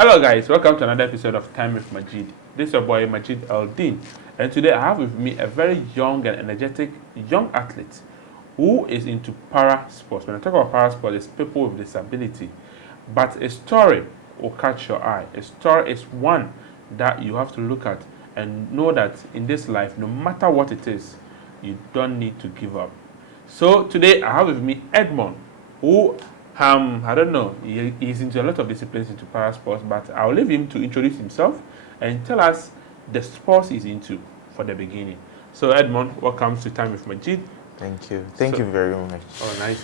Hello guys, welcome to another episode of Time with Majid. This is your boy Majid Al-Din, and today I have with me a very young and energetic young athlete who is into para sports. When I talk about para sports, it's people with disability, but a story will catch your eye. A story is one that you have to look at and know that in this life, no matter what it is, you don't need to give up. So today I have with me Edmund, who I don't know, he's into a lot of disciplines into para sports, but I'll leave him to introduce himself and tell us the sports he's into for the beginning. So Edmund, welcome to Time with Majid. Thank you. Thank you very much. Oh, nice.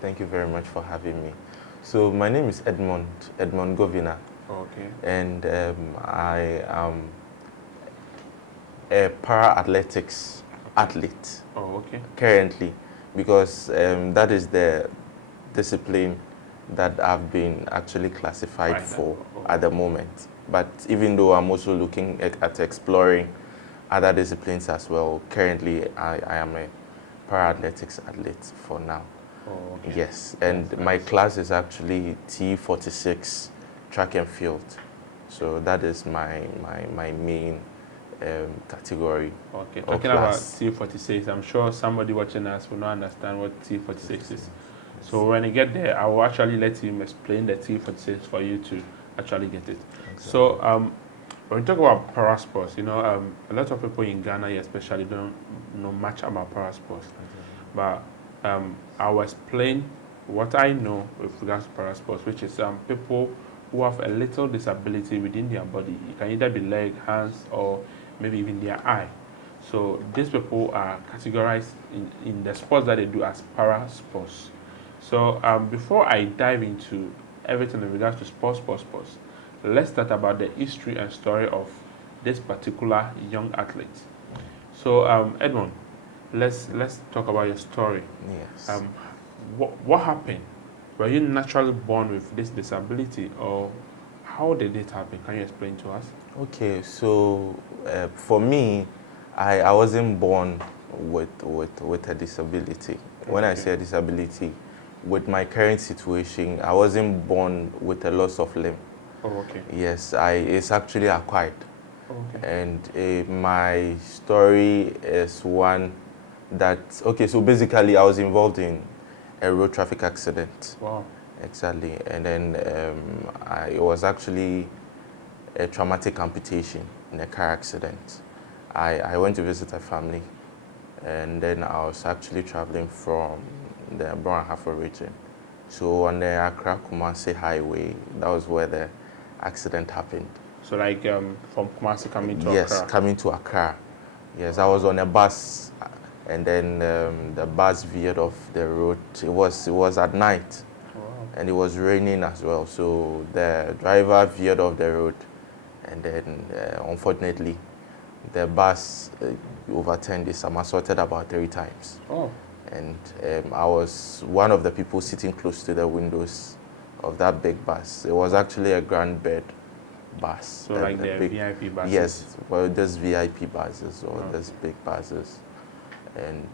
Thank you very much for having me. So my name is Edmund Govina. Okay. And I am a para-athletics athlete. Oh, okay. Currently, because that is the discipline that I've been actually classified for at the moment. But even though I'm also looking at exploring other disciplines as well, currently I am a para-athletics athlete for now. Oh, okay. Yes, and my class is actually T46 track and field. So that is my main category. Okay, talking about T46, I'm sure somebody watching us will not understand what T46 is. So when you get there, I will actually let him explain the T46 for you to actually get it. Exactly. So when we talk about para sports, a lot of people in Ghana especially don't know much about para sports. But I will explain what I know with regards to para sports, which is people who have a little disability within their body. It can either be leg, hands, or maybe even their eye. So these people are categorized in the sports that they do as para sports. So before I dive into everything in regards to sports, let's start about the history and story of this particular young athlete. So Edmund, let's talk about your story. Yes. What happened? Were you naturally born with this disability, or how did it happen? Can you explain to us? Okay, so for me, I wasn't born with a disability. When I say a disability, with my current situation, I wasn't born with a loss of limb. Oh, okay. Yes, it's actually acquired. Okay. And my story is one that, okay, so basically I was involved in a road traffic accident. Wow. Exactly. And then it was actually a traumatic amputation in a car accident. I went to visit a family, and then I was actually traveling from the Brown-Hafo region. So on the Accra-Kumasi highway, that was where the accident happened. So like from Kumasi coming to Accra? Yes, coming to Accra. Yes, I was on a bus, and then the bus veered off the road. It was at night. Wow. And it was raining as well. So the driver veered off the road, and then unfortunately, the bus overturned. It somersaulted about 3 times. Oh. And I was one of the people sitting close to the windows of that big bus. It was actually a grand bed bus. So like the VIP buses? Yes, well, there's VIP buses or there's big buses. And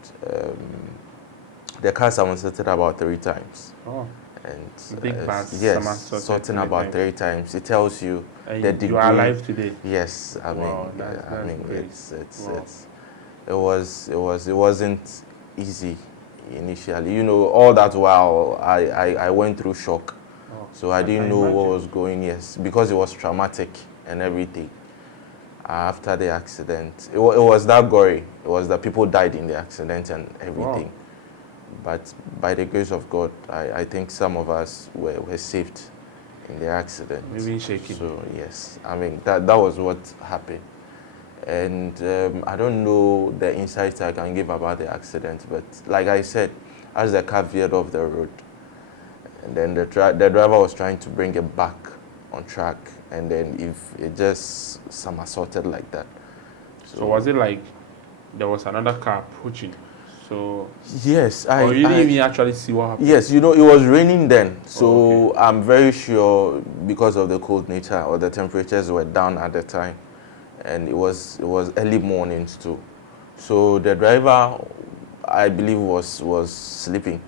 the car somersaulted about 3 times. Oh. And big bus, yes, sorting about 3 times. It tells you the degree. You are alive today. Yes, I mean, wow, that's it wasn't easy initially. All that while I went through shock. Oh, so I didn't know what was going. Yes, because it was traumatic and everything. After the accident, it was that gory. It was that people died in the accident and everything. Wow. But by the grace of God, I think some of us were saved in the accident. Maybe shaking. So yes, I mean that was what happened. And I don't know the insights I can give about the accident, but like I said, as the car veered off the road, and then the driver was trying to bring it back on track, and then if it just somersaulted like that. So was it like there was another car approaching? So yes, you didn't even actually see what happened? Yes, it was raining then, so okay. I'm very sure because of the cold nature or the temperatures were down at the time, and it was early mornings too. So the driver, I believe, was sleeping.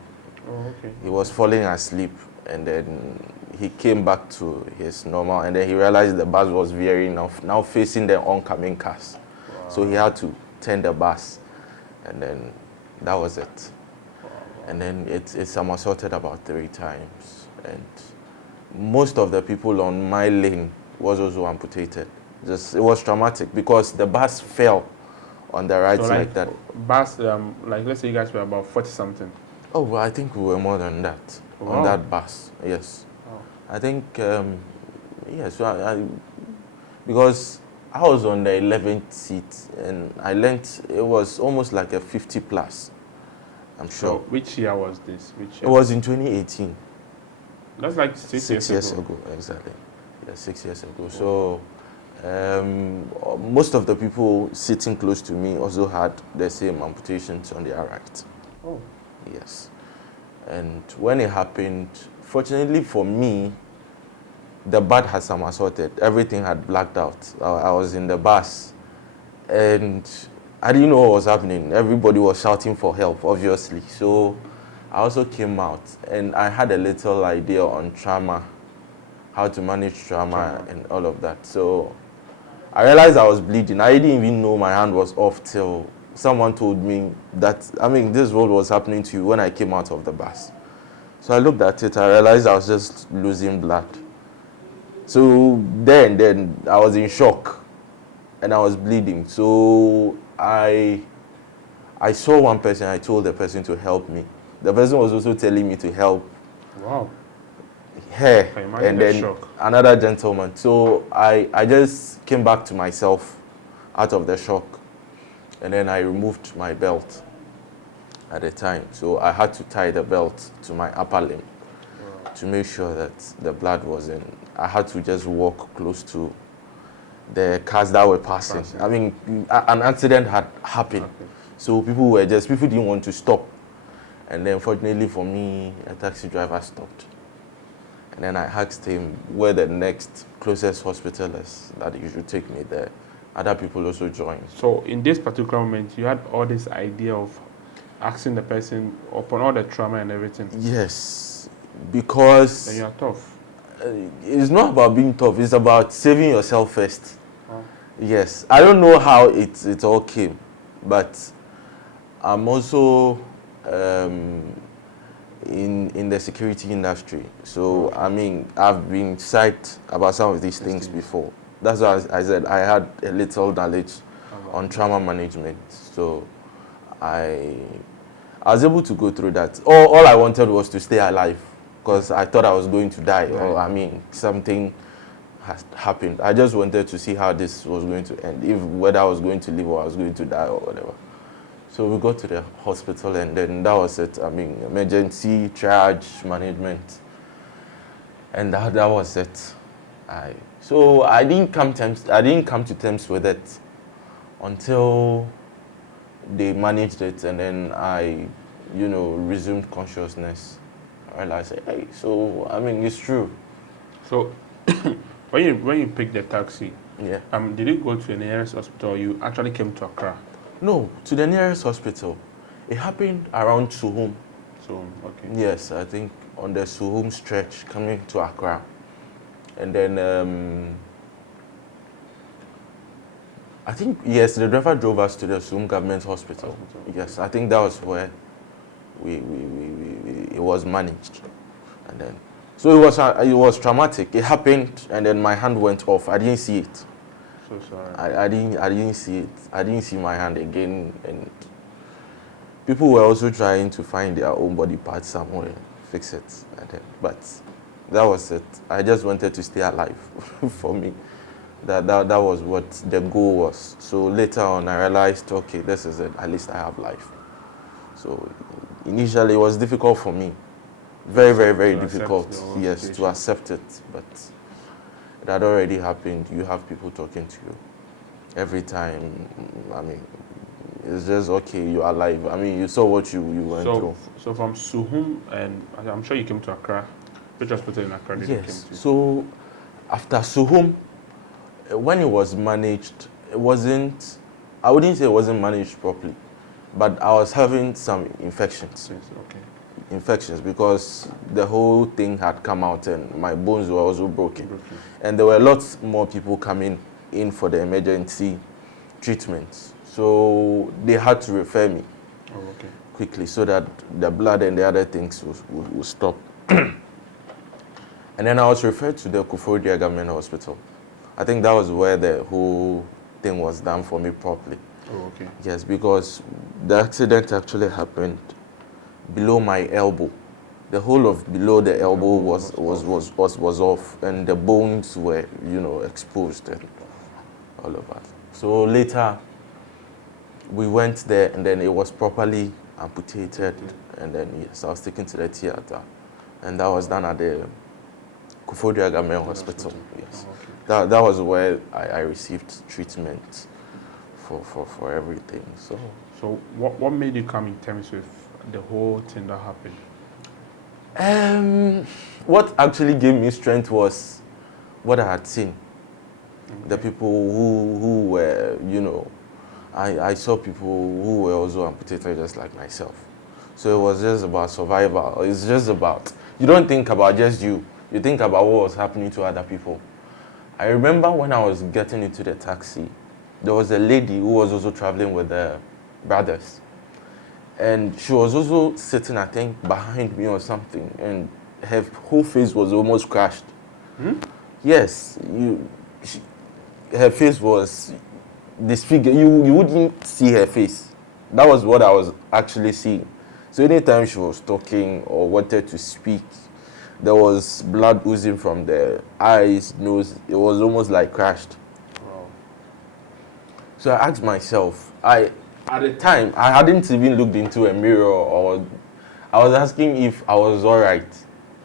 Oh, okay. He was falling asleep, and then he came back to his normal, and then he realized the bus was veering now facing the oncoming cars. Wow. So he had to turn the bus, and then that was it. And then it's somersaulted about 3 times, and most of the people on my lane was also amputated. It was traumatic because the bus fell on the right So like that. Bus, like let's say you guys were about 40 something. Oh, well, I think we were more than that on that bus. Yes, I think yes. Because I was on the 11th seat, and I learned it was almost like a 50 plus. I'm sure. So which year was this? Which year? It was in 2018. That's like 6 years ago. Exactly. Yeah, 6 years ago. So most of the people sitting close to me also had the same amputations on their right. Oh. Yes. And when it happened, fortunately for me, the bus had somersaulted. Everything had blacked out. I was in the bus, and I didn't know what was happening. Everybody was shouting for help, obviously. So I also came out, and I had a little idea on trauma, how to manage trauma and all of that. So I realized I was bleeding. I didn't even know my hand was off till someone told me that, this is what was happening to you when I came out of the bus. So I looked at it, I realized I was just losing blood. So then I was in shock, and I was bleeding. So I saw one person, I told the person to help me. The person was also telling me to help Wow. her, and then shock. Another gentleman. So I just came back to myself out of the shock, and then I removed my belt at the time. So I had to tie the belt to my upper limb to make sure that the blood wasn't. I had to just walk close to the cars that were passing. An accident had happened. Okay. So people didn't want to stop. And then fortunately for me, a taxi driver stopped. And then I asked him where the next closest hospital is, that he should take me there. Other people also joined. So in this particular moment, you had all this idea of asking the person upon all the trauma and everything. Yes, because and you are tough. It's not about being tough. It's about saving yourself first. Oh. Yes, I don't know how it all came, but I'm also in the security industry. So I've been psyched about some of these things before. That's why I said I had a little knowledge on trauma management. So I was able to go through that. All I wanted was to stay alive, because I thought I was going to die, or something has happened. I just wanted to see how this was going to end, whether I was going to live or I was going to die or whatever. So we got to the hospital, and then that was it. Emergency triage management, and that was it. So I didn't come to terms with it until they managed it, and then I, resumed consciousness. I realized, hey, so it's true. So when you picked the taxi, yeah, did you go to the nearest hospital, or you actually came to Accra? No, to the nearest hospital. It happened around Suhum. So okay. Yes, I think on the Suhum stretch coming to Accra. And then I think, yes, the driver drove us to the Suhum Government Hospital. Yes, I think that was where it was managed. And then, so it was traumatic. It happened, and then my hand went off. I didn't see it. So sorry. I didn't see it. I didn't see my hand again, and people were also trying to find their own body parts somewhere, fix it, but that was it. I just wanted to stay alive. For me, that was what the goal was. So later on, I realized, okay, this is it. At least I have life. So initially, it was difficult for me, very, very, very difficult. Yes, to accept it, but it had already happened. You have people talking to you every time. It's just, okay, you're alive. You saw what you went through. So from Suhum, and I'm sure you came to Accra. Which hospital in Accra did you came to? So after Suhum, when it was managed, I wouldn't say it wasn't managed properly, but I was having some infections. Yes, okay. infections because the whole thing had come out and my bones were also broken. And there were lots more people coming in for the emergency treatments. So they had to refer me quickly so that the blood and the other things would stop. And then I was referred to the Kufuor Government Hospital. I think that was where the whole thing was done for me properly. Yes, because the accident actually happened below my elbow. The whole of below the elbow was off, and the bones were, exposed and all of that. So later, we went there, and then it was properly amputated, and then yes, I was taken to the theater, and that was done at the Kufuor Government Hospital. Yes, that was where I received treatment for everything. So what made you come in terms with the whole thing that happened? What actually gave me strength was what I had seen. The people who were, I saw people who were also amputated just like myself. So it was just about survival. It's just about, you don't think about just you think about what was happening to other people. I remember when I was getting into the taxi, there was a lady who was also traveling with the brothers. And she was also sitting, I think, behind me or something, and her whole face was almost crushed. Yes, her face was disfigured. You wouldn't see her face. That was what I was actually seeing. So anytime she was talking or wanted to speak, there was blood oozing from the eyes, nose. It was almost like crushed. Wow. So I asked myself, at the time, I hadn't even looked into a mirror, or I was asking if I was all right,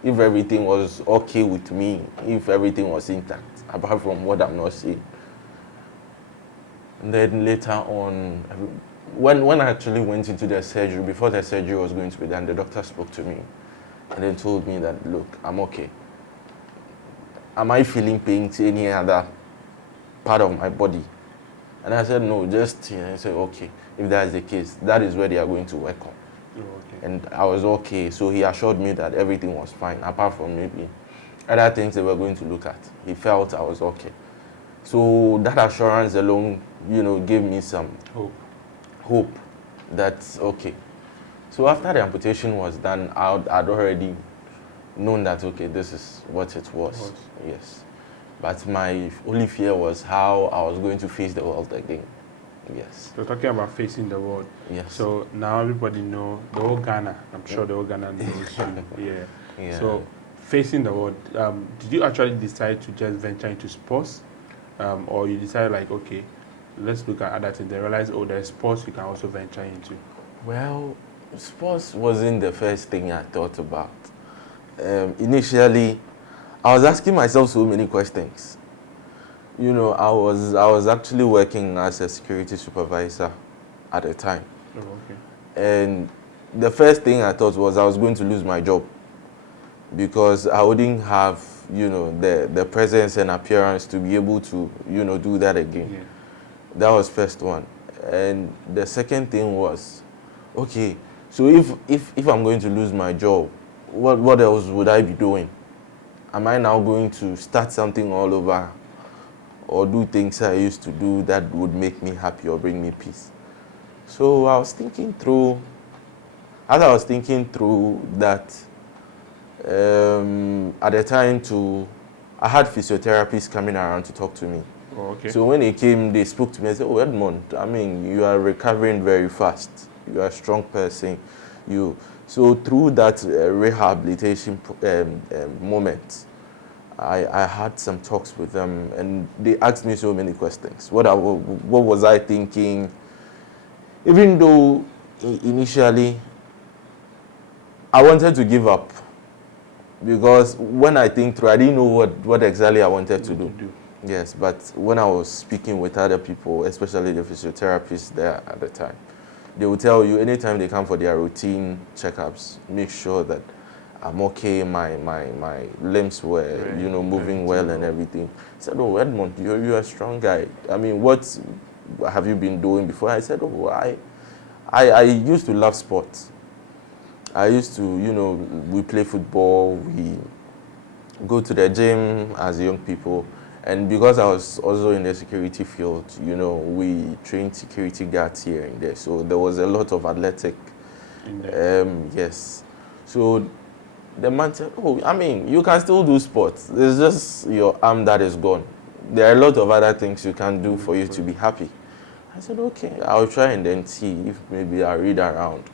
if everything was okay with me, if everything was intact, apart from what I'm not seeing. And then later on, when I actually went into the surgery, before the surgery was going to be done, the doctor spoke to me and then told me that, look, I'm okay. Am I feeling pain to any other part of my body? And I said, no, just here. And he said, okay, if that is the case, that is where they are going to work on. And I was okay. So he assured me that everything was fine, apart from maybe other things they were going to look at. He felt I was okay. So that assurance alone, gave me some hope that's okay. So after the amputation was done, I'd already known that, okay, this is what it was. Yes. But my only fear was how I was going to face the world again. Yes. So talking about facing the world. Yes. So now everybody know the whole Ghana. I'm sure the whole Ghana knows you. Yeah. So facing the world, did you actually decide to just venture into sports? Or you decided like, okay, let's look at other things. They realize, oh, there's sports you can also venture into. Well, sports wasn't the first thing I thought about. Initially, I was asking myself so many questions. I was actually working as a security supervisor at the time. And the first thing I thought was I was going to lose my job because I wouldn't have, the presence and appearance to be able to, do that again. Yeah. That was first one. And the second thing was, okay, so if I'm going to lose my job, what else would I be doing? Am I now going to start something all over or do things I used to do that would make me happy or bring me peace? So I was thinking through, as I was thinking through that, at the time I had physiotherapists coming around to talk to me. So when they came, they spoke to me and said, oh, Edmund, you are recovering very fast. You are a strong person. So through that rehabilitation moment, I had some talks with them, and they asked me so many questions. What was I thinking? Even though initially I wanted to give up, because when I think through, I didn't know what exactly I wanted to do. Yes, but when I was speaking with other people, especially the physiotherapists there at the time, they will tell you anytime they come for their routine checkups, make sure that I'm okay, my limbs were, moving well and everything. I said, oh, Edmund, you're a strong guy. What have you been doing before? I said, oh, I used to love sports. I used to, we play football, we go to the gym as young people. And because I was also in the security field, we trained security guards here and there. So there was a lot of athletic. Yes. So the man said, oh, I mean, you can still do sports. It's just your arm that is gone. There are a lot of other things you can do for you to be happy. I said, okay, I'll try and then see if maybe I'll read around.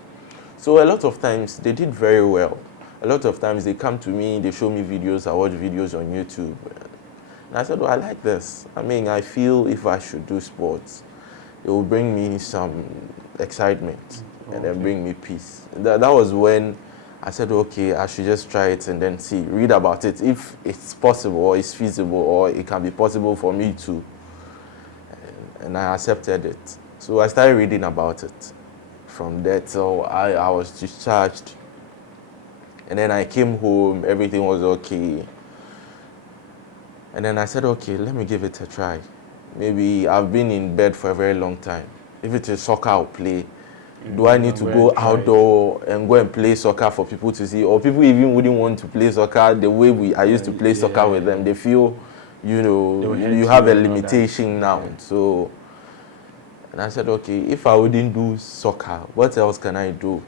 So a lot of times they did very well. A lot of times they come to me, they show me videos, I watch videos on YouTube. And I said, oh, I like this. I mean, I feel if I should do sports, it will bring me some excitement and then bring me peace. That was when I said, okay, I should just try it and then see, read about it, if it's possible or it's feasible or it can be possible for me to. And I accepted it. So I started reading about it. From there till I was discharged. And then I came home, everything was okay. And then I said, okay, let me give it a try. Maybe I've been in bed for a very long time. If it is soccer, I'll play. Do I need to go outdoor and go and play soccer for people to see? Or people even wouldn't want to play soccer the way I used to play soccer with them. They feel, you have a limitation now. So, and I said, okay, if I wouldn't do soccer, what else can I do?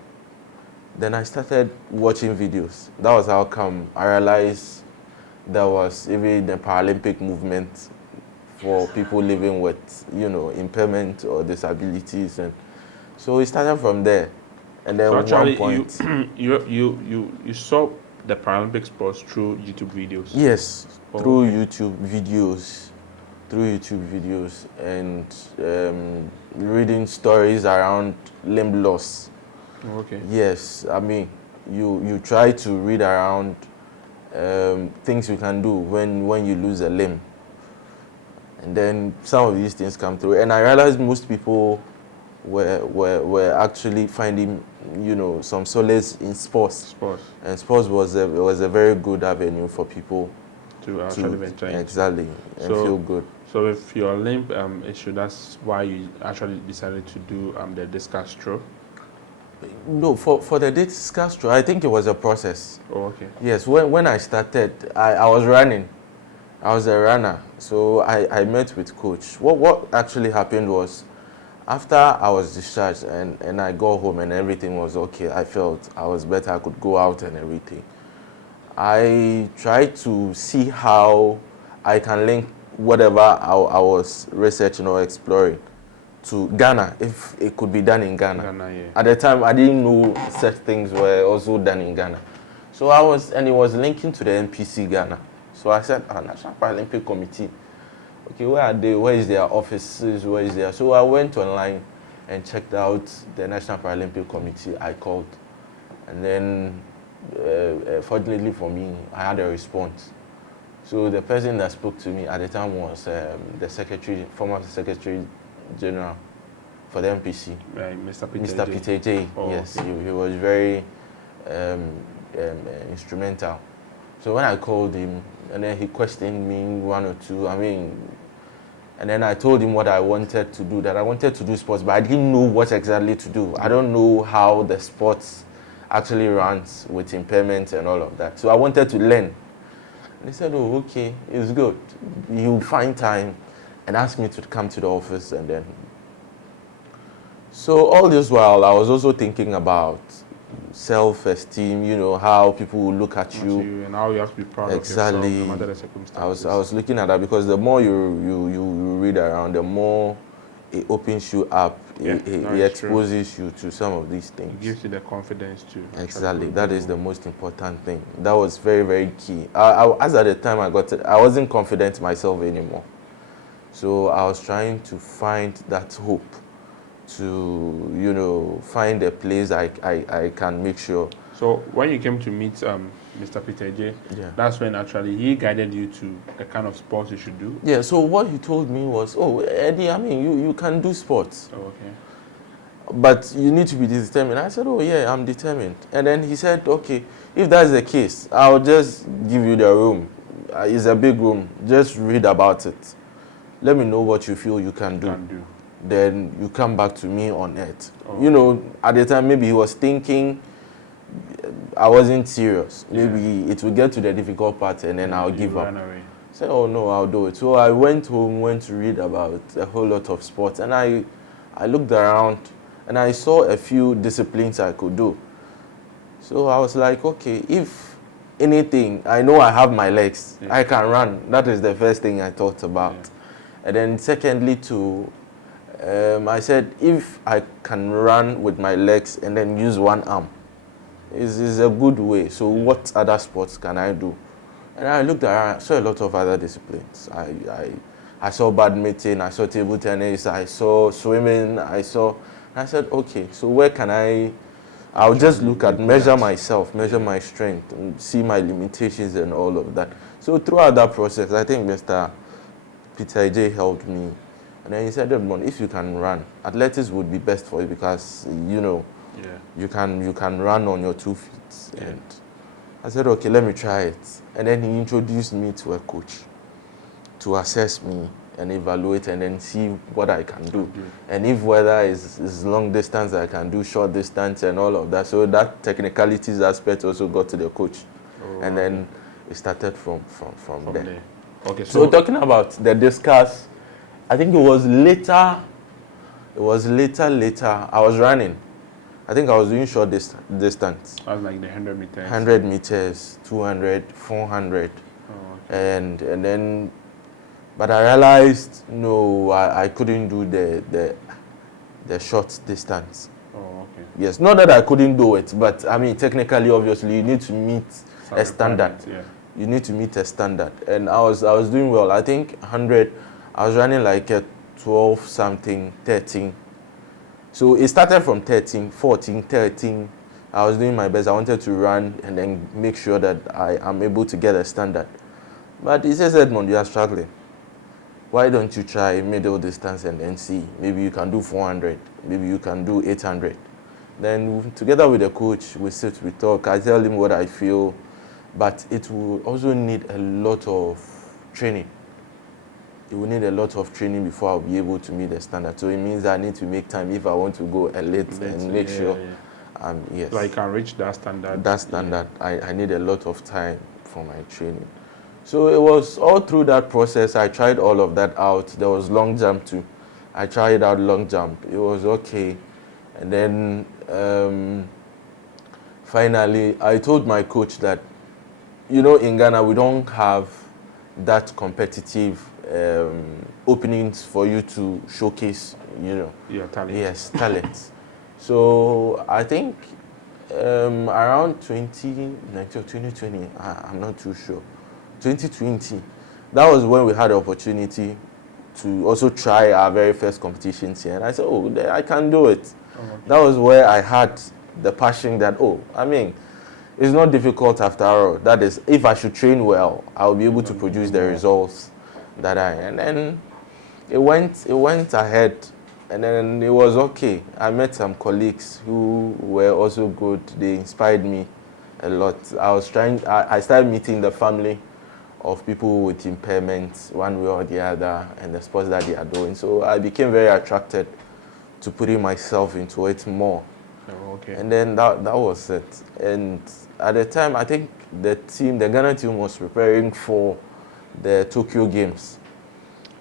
Then I started watching videos. That was how come I realized there was even the Paralympic movement for people living with, impairment or disabilities. And so we started from there. And then so actually, one point, you saw the Paralympic sports through YouTube videos? Yes, through YouTube videos. And reading stories around limb loss. Okay. Yes, I mean, you try to read around things you can do when you lose a limb. And then some of these things come through. And I realized most people were actually finding, some solace in sports. And sports was a very good avenue for people to actually venture into. Exactly, and feel good. So with your limb issue, that's why you actually decided to do the discus throw? No, for the discus throw, I think it was a process. Oh, okay. Yes, when I started, I was running. I was a runner, so I met with coach. What actually happened was, after I was discharged and I got home and everything was okay, I felt I was better, I could go out and everything. I tried to see how I can link whatever I was researching or exploring to Ghana, if it could be done in Ghana. At the time, I didn't know such things were also done in Ghana. So it was linking to the NPC Ghana. So I said, National Paralympic Committee. Okay, where are they? Where is their offices? Where is their? So I went online and checked out the National Paralympic Committee. I called, and then fortunately for me, I had a response. So the person that spoke to me at the time was the former Secretary General for the NPC, right, Mr. Peter J. Oh, yes, okay. he was very instrumental. So when I called him, and then he questioned me one or two, and then I told him what I wanted to do, that I wanted to do sports, but I didn't know what exactly to do. I don't know how the sports actually runs with impairment and all of that. So I wanted to learn. And he said, oh, okay, it's good. He'll find time and ask me to come to the office. And then, so all this while, I was also thinking about self-esteem, how people will look at you. And how you have to be proud of yourself, no matter the circumstances. I was looking at that because the more you read around, the more it opens you up. It exposes you to some of these things. It gives you the confidence to. Exactly. That is the most important thing. That was very, very key. As at the time I got it, I wasn't confident myself anymore. So I was trying to find that hope to, find a place I can make sure. So when you came to meet Mr. Peter J, that's when actually he guided you to the kind of sports you should do? Yeah, so what he told me was, oh, Eddie, you can do sports. Oh, okay. But you need to be determined. I said, oh, yeah, I'm determined. And then he said, okay, if that's the case, I'll just give you the room. It's a big room. Just read about it. Let me know what you feel you can do. Then you come back to me on it. Oh. At the time, maybe he was thinking I wasn't serious. Maybe it would get to the difficult part and then I'll give up. Away. Said, oh no, I'll do it. So I went home, went to read about a whole lot of sports, and I looked around and I saw a few disciplines I could do. So I was like, okay, if anything, I know I have my legs, I can run. That is the first thing I thought about. And then secondly I said, if I can run with my legs and then use one arm, is a good way. So what other sports can I do? And I looked around, I saw a lot of other disciplines. I saw badminton, I saw table tennis, I saw swimming, I said, okay, so where can I'll just look at, measure myself, measure my strength, and see my limitations and all of that. So throughout that process, I think Mr. Peter J helped me. And then he said, Edmund, if you can run, athletics would be best for you because, you can run on your 2 feet. And I said, okay, let me try it. And then he introduced me to a coach to assess me and evaluate and then see what I can do. And if whether is long distance, I can do short distance and all of that. So that technicalities aspect also got to the coach. And then it started from there. Okay, so talking about the discus, I think it was later, I was running. I think I was doing short distance. I was like the 100 meters. 100 meters, 200, 400. And then, but I realized, no, I couldn't do the short distance. Yes, not that I couldn't do it, but I mean, technically, obviously, you need to meet a standard. You need to meet a standard. And I was doing well. I think 100, I was running like a 12 something, 13. So it started from 13, 14, 13. I was doing my best. I wanted to run and then make sure that I am able to get a standard. But he says, Edmund, you are struggling. Why don't you try middle distance and then see? Maybe you can do 400. Maybe you can do 800. Then together with the coach, we sit, we talk. I tell him what I feel. But it will also need a lot of training. It will need a lot of training before I'll be able to meet the standard. So it means that I need to make time if I want to go late and make sure. Yes. So I can reach that standard. That standard, I need a lot of time for my training. So it was all through that process. I tried all of that out. There was long jump too. I tried out long jump. It was okay. And then finally, I told my coach that, in Ghana, we don't have that competitive openings for you to showcase, your talent. Yes, talent. So I think around 2019 or 2020, I'm not too sure, 2020, that was when we had the opportunity to also try our very first competitions here. And I said, oh, I can do it. That was where I had the passion that, it's not difficult after all. That is, if I should train well, I'll be able to produce the results that and then it went ahead, and then it was okay. I met some colleagues who were also good. They inspired me a lot. I started meeting the family of people with impairments one way or the other and the sports that they are doing. So I became very attracted to putting myself into it more. And then that was it. And at the time, I think the Ghana team was preparing for the Tokyo Games.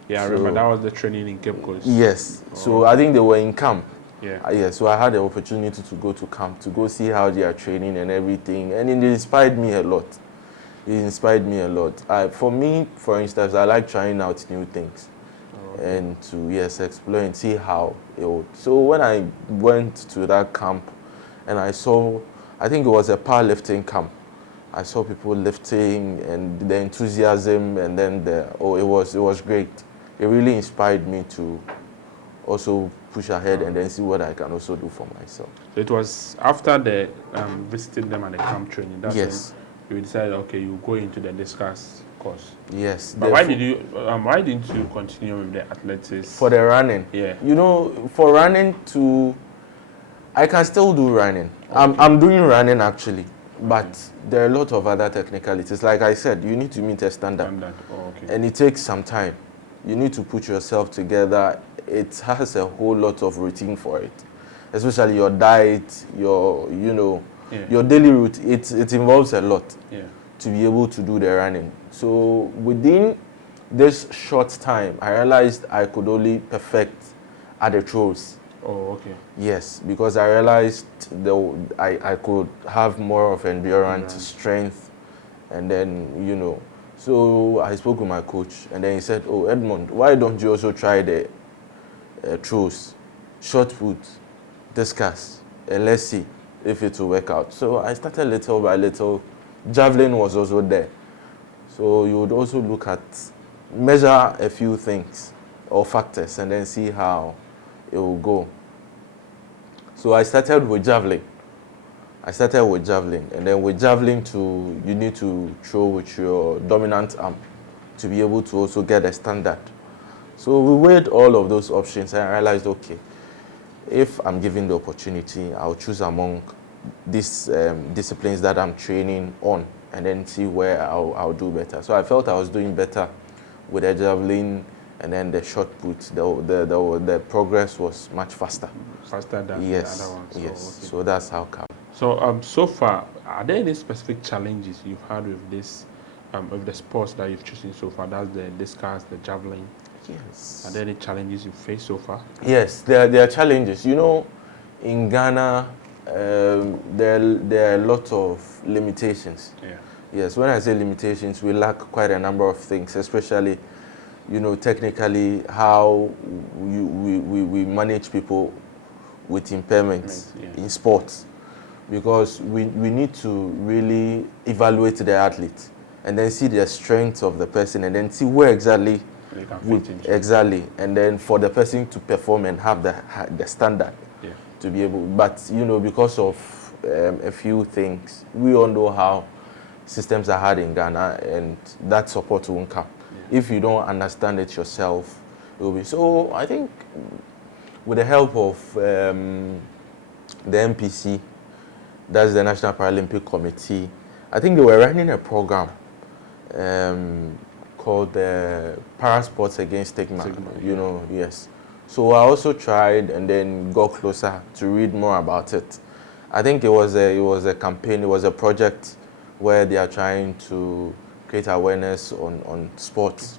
Yeah, I remember that was the training in Cape Coast. Yes. So I think they were in camp. Yeah. So I had the opportunity to go to camp, to go see how they are training and everything. And it inspired me a lot. For me, for instance, I like trying out new things. And to, explore and see how it would. So when I went to that camp and I saw, I think it was a powerlifting camp. I saw people lifting and the enthusiasm, and then it was great. It really inspired me to also push ahead and then see what I can also do for myself. So it was after the visiting them at the camp training. That's when you decided, okay, you go into the discus course. Yes. But why didn't you continue with the athletics? For the running? Yeah. For running I can still do running. Okay. I'm doing running actually, but there are a lot of other technicalities. Like I said, you need to meet a standard. And it takes some time. You need to put yourself together. It has a whole lot of routine for it, especially your diet, your your daily routine, it involves a lot Yeah. to be able to do the running. So within this short time, I realized I could only perfect at the throws. Oh, okay. Yes, because I realized I could have more of endurance, strength, and then, you know. So I spoke with my coach, and then he said, "Oh, Edmund, why don't you also try the throws, short put, discus, and let's see if it will work out." So I started little by little. Javelin was also there. So you would also look at, measure a few things or factors, and then see how it will go. So I started with javelin. And then with javelin too, you need to throw with your dominant arm to be able to also get a standard. So we weighed all of those options, and I realized, okay, if I'm given the opportunity, I'll choose among these disciplines that I'm training on, and then see where I'll do better. So I felt I was doing better with the javelin, and then the shot put. The progress was much faster. Faster than Yes, the other ones. yes. Okay. So that's how come. So so far, are there any specific challenges you've had with this, with the sports that you've chosen so far? That's the discus, the javelin. Yes. Are there any challenges you've faced so far? Yes, there are challenges. You know, in Ghana, there are a lot of limitations. Yeah. Yes, when I say limitations, we lack quite a number of things, especially, you know, technically how we manage people with impairments in sports, because we need to really evaluate the athlete and then see the strengths of the person and then see where exactly they can fit into. exactly, and then for the person to perform and have the standard to be able. But you know, because of a few things, we all know how systems are hard in Ghana, and that support won't come. If you don't understand it yourself, it will be. So I think with the help of the NPC, that's the National Paralympic Committee, I think they were running a program called the Parasports Against Stigma. You know, yes. So I also tried and then got closer to read more about it. I think it was a campaign, it was a project where they are trying to create awareness on sports,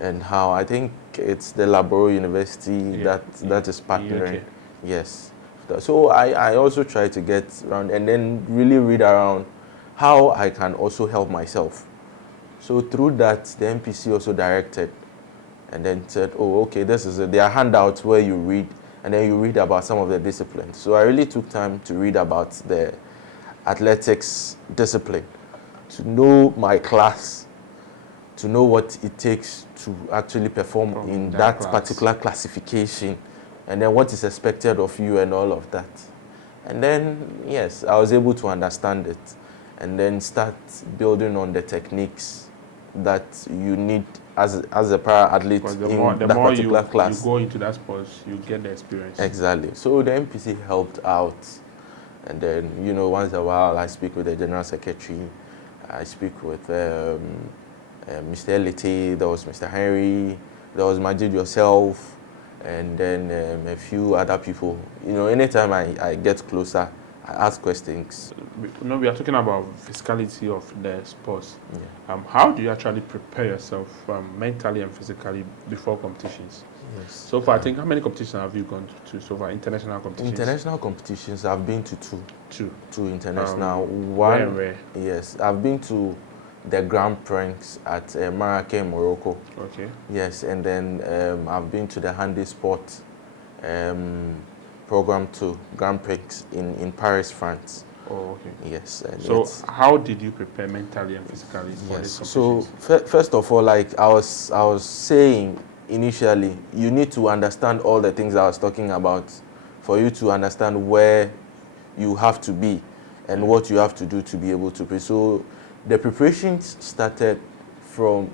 and how I think it's the Laboro University that is partnering. Yes. So I also try to get around and then really read around how I can also help myself. So through that, the NPC also directed and then said, oh, okay, there are handouts where you read, and then you read about some of the disciplines. So I really took time to read about the athletics discipline, to know my class, to know what it takes to actually perform in that particular classification, and then what is expected of you and all of that. And then, yes, I was able to understand it and then start building on the techniques that you need as a para-athlete in that particular class. You go into that sport, you get the experience. Exactly. So the NPC helped out. And then, you know, once in a while, I speak with the General Secretary. I speak with Mr. Elite, there was Mr. Henry, there was Majid yourself, and then a few other people. You know, anytime I get closer, I ask questions. You know, we are talking about physicality of the sports. Yeah. How do you actually prepare yourself mentally and physically before competitions? Yes. So far, I think, how many competitions have you gone to so far? International competitions? International competitions, I've been to two. Two international. One. Where? Yes, I've been to the Grand Prix at Marrakech, Morocco. Okay. Yes, and then I've been to the Handy Sport program to Grand Prix in Paris, France. Oh, okay. Yes. So how did you prepare mentally and physically for this competition? So first of all, like I was saying initially, you need to understand all the things I was talking about for you to understand where you have to be and what you have to do to be able to play. So the preparations started from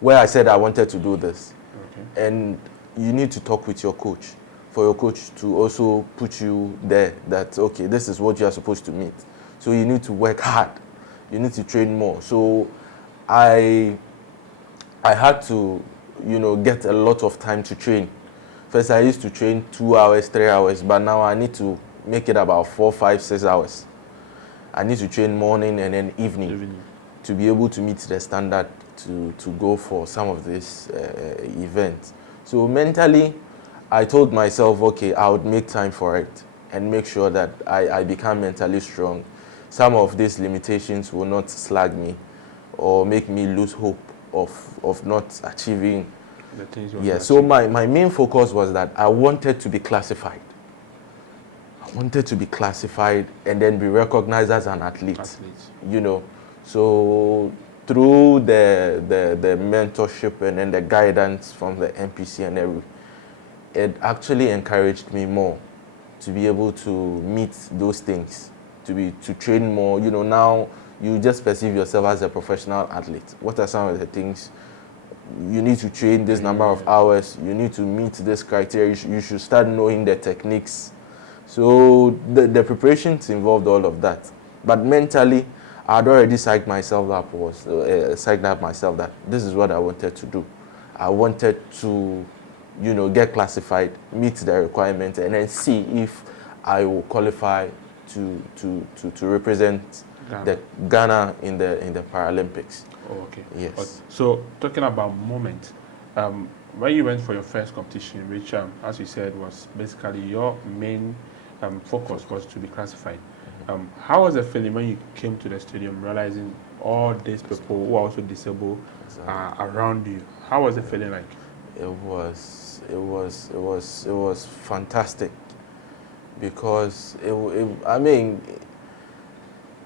where I said I wanted to do this. Okay. And you need to talk with your coach, for your coach to also put you there that, okay, this is what you are supposed to meet. So you need to work hard. You need to train more. So I had to, you know, get a lot of time to train. First, I used to train 2 hours, 3 hours, but now I need to make it about 4, 5, 6 hours. I need to train morning and then evening to be able to meet the standard to go for some of these events. So mentally, I told myself, okay, I would make time for it and make sure that I become mentally strong. Some of these limitations will not slag me or make me lose hope of not achieving the things you yeah. want to So achieve. my main focus was that I wanted to be classified. I wanted to be classified and then be recognized as an athlete. You know, so through the mentorship and then the guidance from the NPC and everything, it actually encouraged me more to be able to meet those things, to train more. You know, now you just perceive yourself as a professional athlete. What are some of the things? You need to train this number of hours. You need to meet this criteria. You should start knowing the techniques. So the preparations involved all of that. But mentally, I'd already psyched myself up that this is what I wanted to do. I wanted to, you know, get classified, meet the requirements, and then see if I will qualify to represent Ghana in the Paralympics. Oh, okay. Yes. So talking about moment, when you went for your first competition, which, as you said, was basically your main focus was to be classified. How was the feeling when you came to the stadium, realizing all these people who are also disabled are around you? How was the feeling like? It was fantastic because it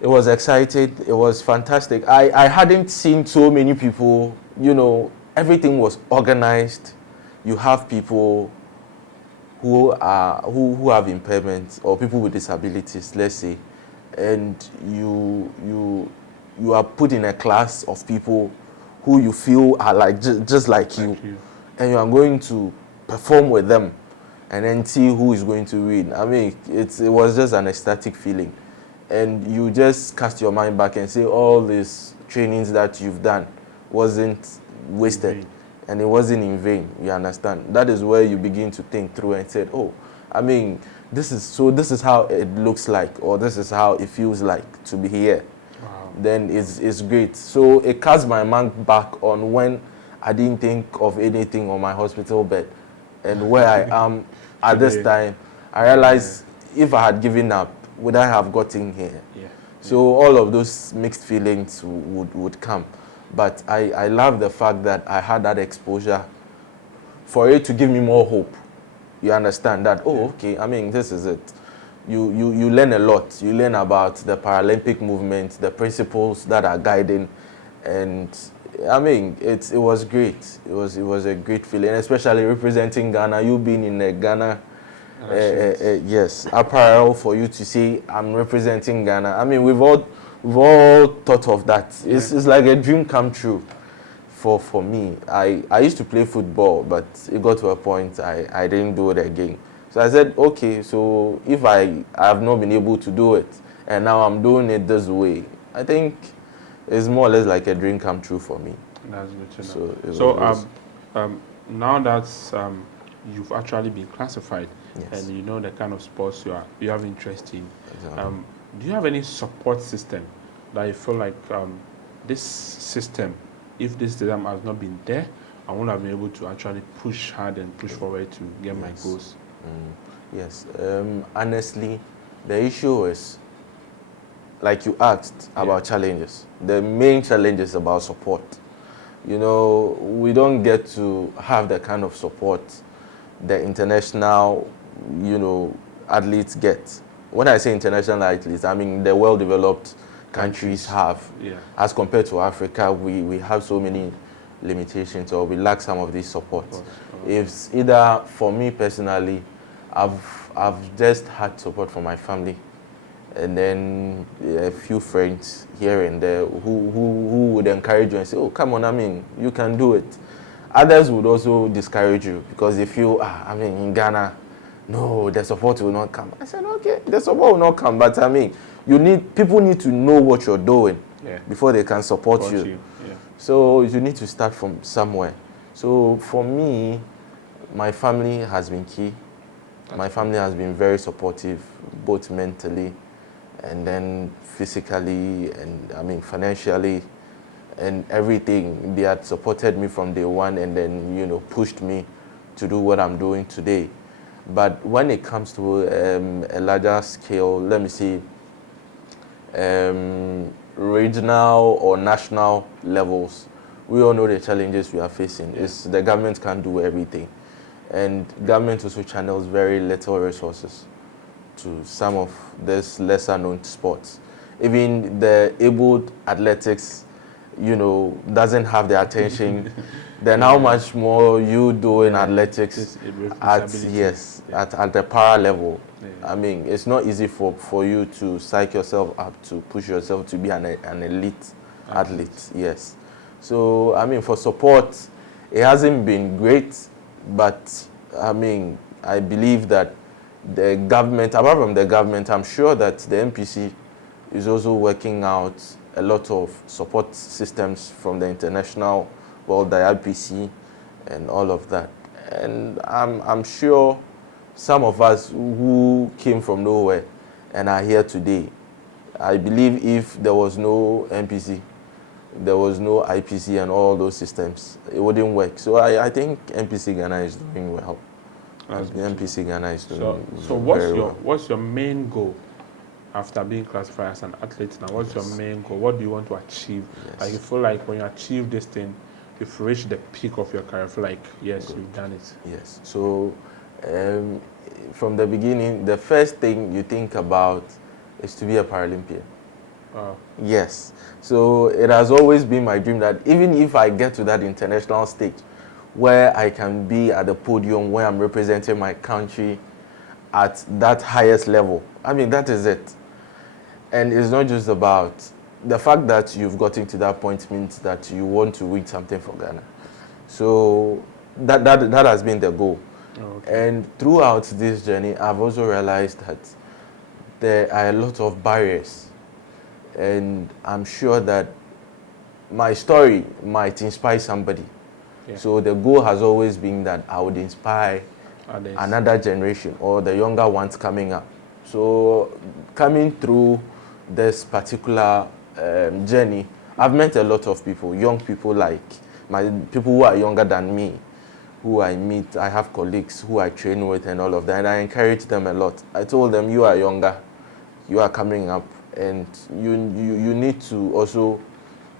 was exciting. It was fantastic. I hadn't seen so many people. You know, everything was organized. You have people who have impairments or people with disabilities, let's say, and you are put in a class of people who you feel are like just like you, and you are going to perform with them and then see who is going to win. I mean, it was just an ecstatic feeling, and you just cast your mind back and say all these trainings that you've done wasn't wasted. And it wasn't in vain, you understand? That is where you begin to think through and say, oh, I mean, this is how it looks like, or this is how it feels like to be here. Wow. Then it's great. So it casts my mind back on when I didn't think of anything on my hospital bed and where I am at this time. I realized if I had given up, would I have gotten here? Yeah. So all of those mixed feelings would come. But I love the fact that I had that exposure for it to give me more hope. You understand that, oh, okay, I mean, this is it. You learn a lot. You learn about the Paralympic movement, the principles that are guiding. And I mean, it was great. It was a great feeling, especially representing Ghana. You being in Ghana, yes, apparel for you to say, I'm representing Ghana. I mean, we've all thought of that. It's like a dream come true for me. I used to play football, but it got to a point I didn't do it again. So I said, okay, so if I have not been able to do it, and now I'm doing it this way, I think it's more or less like a dream come true for me. That's good to know. So now that you've actually been classified, and you know the kind of sports you have interest in, exactly. Do you have any support system that you feel like this system, if this system has not been there, I won't have been able to actually push hard and push forward to get my goals? Yes. Honestly, the issue is, like you asked about challenges. The main challenge is about support. You know, we don't get to have the kind of support the international, you know, athletes get. When I say international athletes, I mean the well-developed countries have. As compared to Africa, we have so many limitations, or we lack some of this support. It's either, for me personally, I've just had support from my family, and then a few friends here and there who would encourage you and say, oh, come on, I mean, you can do it. Others would also discourage you because they feel, I mean, in Ghana, no, the support will not come. I said, okay, the support will not come, but I mean, people need to know what you're doing before they can support you. So you need to start from somewhere. So for me, my family has been key. My family has been very supportive, both mentally and then physically, and I mean financially, and everything. They had supported me from day one, and then pushed me to do what I'm doing today. But when it comes to a larger scale, let me see, regional or national levels, we all know the challenges we are facing. It's the government can't do everything, and government also channels very little resources to some of these lesser known sports. Even the abled athletics, doesn't have the attention. Then how much more you do in athletics at the para level. I mean, it's not easy for you to psych yourself up to push yourself to be an elite athlete. Yes. So I mean, for support, it hasn't been great, but I mean, I believe that the government, apart from the government, I'm sure that the MPC is also working out a lot of support systems from the international world, the IPC, and all of that. And I'm sure some of us who came from nowhere and are here today, I believe if there was no MPC, there was no IPC and all those systems, it wouldn't work. So I think MPC Ghana is doing well. The MPC Ghana is doing so what's your main goal after being classified as an athlete now? What's your main goal? What do you want to achieve? Like you feel like when you achieve this thing, you've reached the peak of your career, I feel like, yes, you've done it. Yes. So from the beginning, the first thing you think about is to be a Paralympian. Wow. Yes. So it has always been my dream that even if I get to that international stage where I can be at the podium, where I'm representing my country at that highest level, I mean, that is it. And it's not just about the fact that you've gotten to that point means that you want to win something for Ghana. So that has been the goal. Okay. And throughout this journey, I've also realized that there are a lot of barriers. And I'm sure that my story might inspire somebody. Yeah. So the goal has always been that I would inspire another generation or the younger ones coming up. So coming through this particular journey, I've met a lot of people, young people like people who are younger than me, who I meet. I have colleagues who I train with and all of that, and I encourage them a lot. I told them, you are younger, you are coming up, and you need to also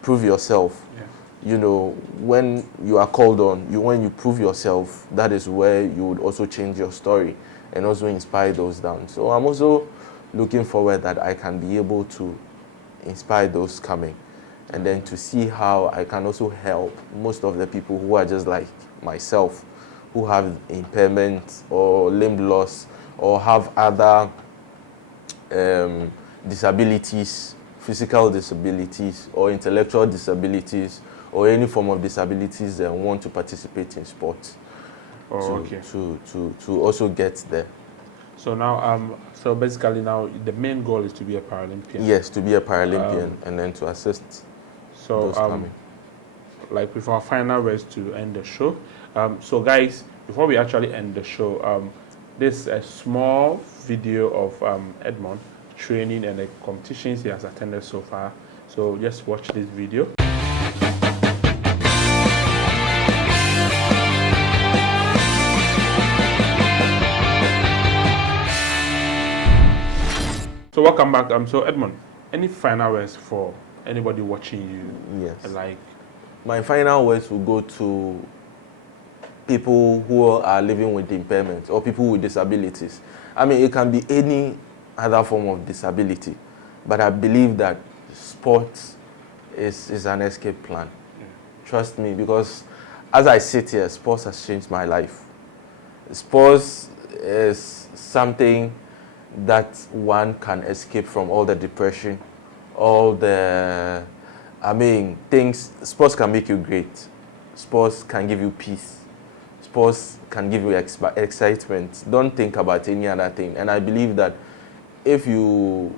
prove yourself. Yeah. When you are called on, when you prove yourself, that is where you would also change your story and also inspire those down. So I'm also looking forward that I can be able to inspire those coming, and then to see how I can also help most of the people who are just like myself, who have impairment or limb loss or have other disabilities, physical disabilities or intellectual disabilities or any form of disabilities that want to participate in sports. To also get there. So now, so basically now the main goal is to be a Paralympian. Yes, to be a Paralympian and then to assist those coming. Like with our final words to end the show. So guys, before we actually end the show, this is a small video of Edmund training and the competitions he has attended so far. So just watch this video. So welcome back. So Edmund, any final words for anybody watching you? Yes. Like, my final words will go to people who are living with impairments or people with disabilities. I mean, it can be any other form of disability, but I believe that sports is an escape plan. Yeah. Trust me, because as I sit here, sports has changed my life. Sports is something that one can escape from all the depression, all the, things. Sports can make you great. Sports can give you peace. Sports can give you excitement. Don't think about any other thing. And I believe that if you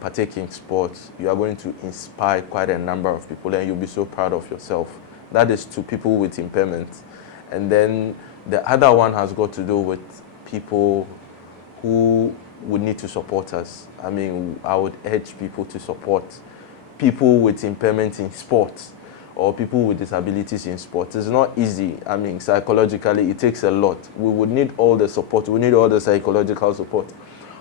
partake in sports, you are going to inspire quite a number of people and you'll be so proud of yourself. That is to people with impairments. And then the other one has got to do with people who would need to support us. I mean, I would urge people to support people with impairment in sports or people with disabilities in sports. It's not easy. I mean, psychologically, it takes a lot. We would need all the support. We need all the psychological support,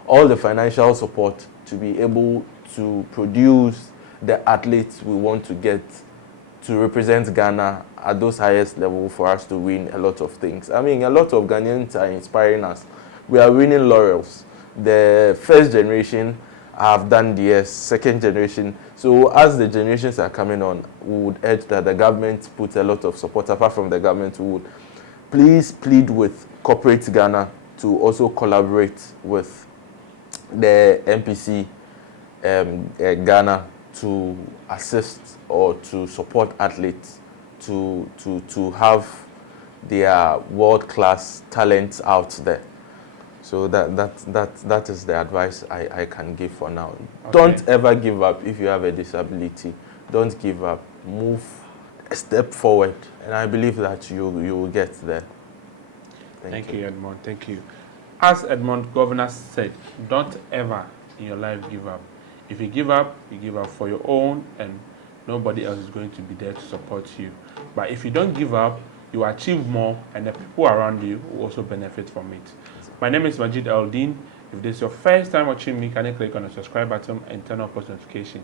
all the financial support to be able to produce the athletes we want to get to represent Ghana at those highest levels for us to win a lot of things. I mean, a lot of Ghanaians are inspiring us. We are winning laurels. The first generation have done theirs, second generation. So as the generations are coming on, we would urge that the government put a lot of support. Apart from the government, we would please plead with corporate Ghana to also collaborate with the MPC Ghana to assist or to support athletes to have their world-class talents out there. So that is the advice I can give for now. Okay. Don't ever give up if you have a disability. Don't give up. Move a step forward, and I believe that you will get there. Thank you, Edmund. Thank you. As Edmund Govina said, don't ever in your life give up. If you give up for your own, and nobody else is going to be there to support you. But if you don't give up, you achieve more, and the people around you will also benefit from it. My name is Majid Eldin. If this is your first time watching me, can you click on the subscribe button and turn on post notification?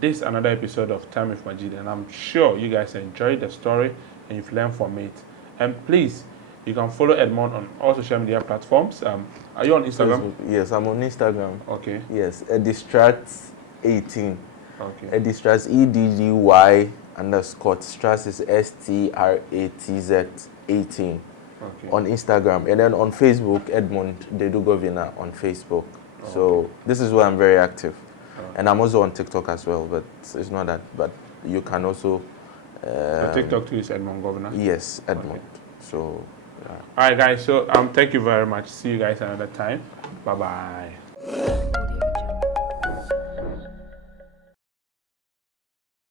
This is another episode of Time with Majid, and I'm sure you guys enjoyed the story and you've learned from it. And please, you can follow Edmund on all social media platforms. Are you on Instagram? Facebook. Yes, I'm on Instagram. Okay. Yes, Edistratz18. Okay. Edistratz, EDDY_Stratz is STRATZ18. Okay. On Instagram, and then on Facebook, Edmund Govina on Facebook. Okay. So this is where I'm very active. Okay. And I'm also on TikTok as well, but it's not that. But you can also. TikTok too is Edmund Govina. Yes, Edmund. Okay. So. All right, guys. So thank you very much. See you guys another time. Bye bye.